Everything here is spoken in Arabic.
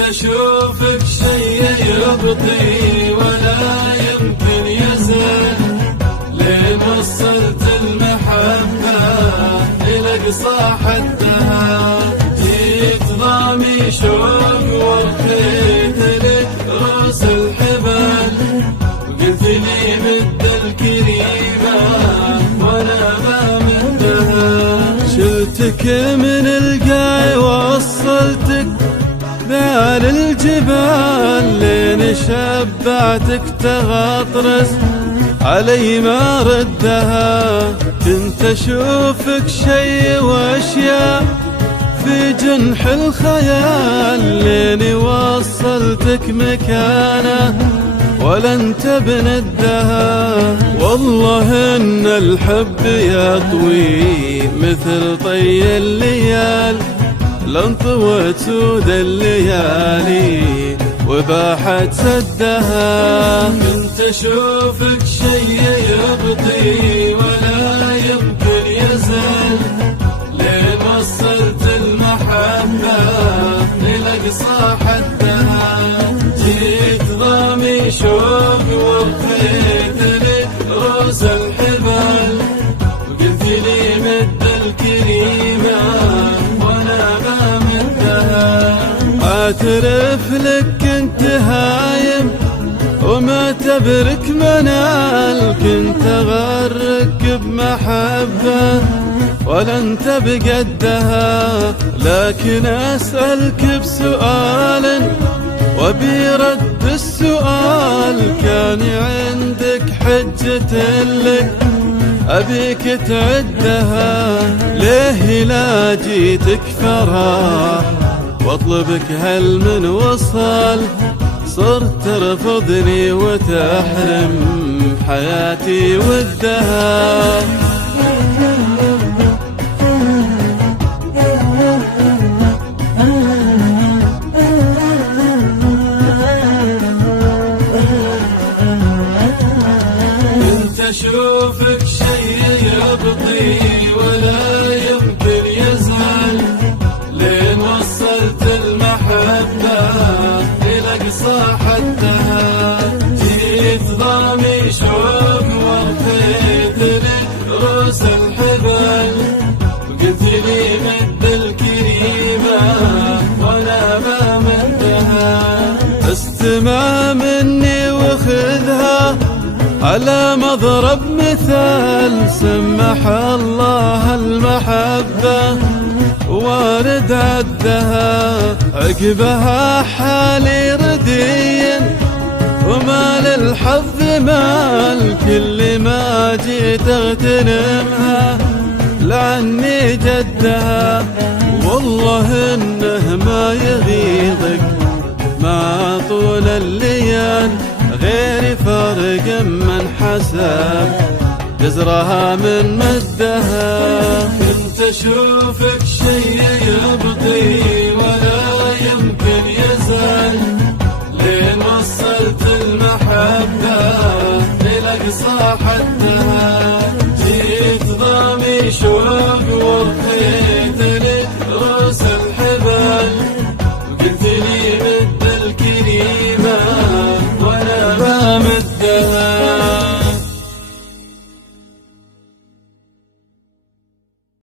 كنت اشوفك شي يبطي ولا يمكن يزل، لين وصلت المحبة إلى قصى حدها. جيت ضامي شوق ورخيت لك رؤوس الحبل، وقلت لي مد الكريمة وانا بمدها. شلتك من القاع وصلتك بال الجبال، لين شبعتك تغطرس علي ما ردها. كنت اشوفك شي واشياء في جنح الخيال، لين وصلتك مكانه ولا انت بندها. والله ان الحب يطوي مثل طي الليال، لانطوت سود الليالي وباحت سدها. كنت اشوفك شي يبطي ولا يمكن يزل، لين وصلت المحبة إلى قصى حدها. جيت ضامي شوق ورخيت لك رؤوس الحبل، وقلت لي مد الكريمة وانا بمدها. اعترف لك كنت هايم وما تبرك منال، كنت اغرك بمحبة ولا انت بقدها. لكن اسألك بسؤال وبي رد السؤال، كان عندك حجة لك أبيك تعدها. ليه لا جيتك فرح واطلبك هل من وصل، صرت ترفضني وتحرم حياتي ودها. أشوفك شي يبطي ولا يمكن يزل، لين وصلت المحبة إلى قصى حدها. جيت ضامي شوق ورخيت لك رؤوس الحبل، وقلت لي مد الكريمة وانا بمدها. استمع مني وخذها على مضرب مثال، سمح الله المحبة وارد عدها. عقبها حالي ردي وما للحظ مال، كل ما جيت اغتنمها لعني جدها. والله انه ما يغيظك مع طول الليال، غير فرق من حسب جزرها من مدها. كنت اشوفك شي يبطي ولا يمكن يزل، لين وصلت المحبة إلى قصى حد